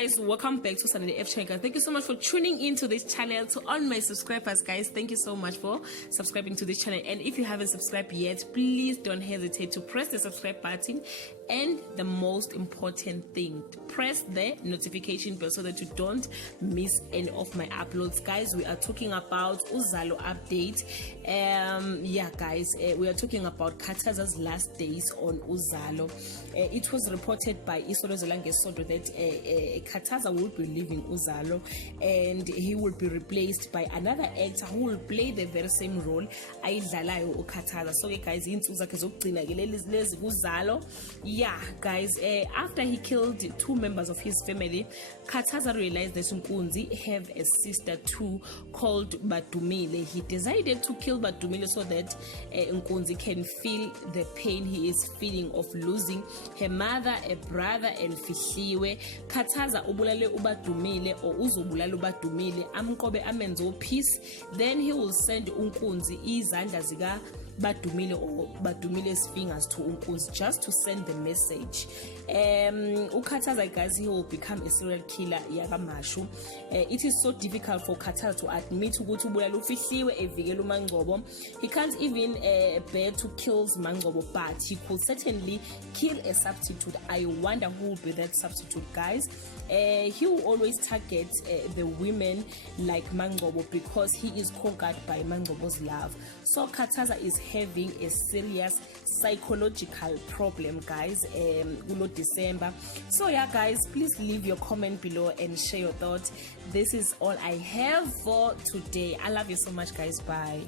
guys, welcome back to Sunday F channel. Thank you so much for tuning into this channel. To all my subscribers, guys, thank you so much for subscribing to this channel. And if you haven't subscribed yet, please don't hesitate to press the subscribe button, and the most important thing, press the notification bell so that you don't miss any of my uploads. Guys, we are talking about uZalo update. Yeah guys, we are talking about Khathaza's last days on uZalo. It was reported by Isolo Zelangesodo that Khathaza will be leaving uZalo and he will be replaced by another actor who will play the very same role ayidlalayo uKhathaza. So guys, insuku zakhe zokugcina ke lezi uZalo. Yeah guys, after he killed 2 members of his family, Khathaza realized that Nkunzi have a sister too called Badumile. He decided to kill Badumile so that Nkunzi can feel the pain he is feeling of losing her mother, a brother, and fihliwe. Khathaza ubulale uBadumile or uzobulala uBadumile amqobe amenzo peace, then he will send Nkunzi izandla zika Badumile or Badumile's fingers to Nkunzi just to send the message. Khathaza, guys, he will become a serial killer yakamashu. It is so difficult for Khathaza to admit ukuthi ubulala ufihliwe evikela uMangcobo. He can't even bear to kill Mangcobo, but he could certainly kill a substitute. I wonder who will be that substitute, guys. He will always target the women like Mangcobo because he is conquered by Mangcobo's love. So Khathaza is having a serious psychological problem, guys, December. So yeah guys, please leave your comment below and share your thoughts. This is all I have for today. I love you so much, guys. Bye.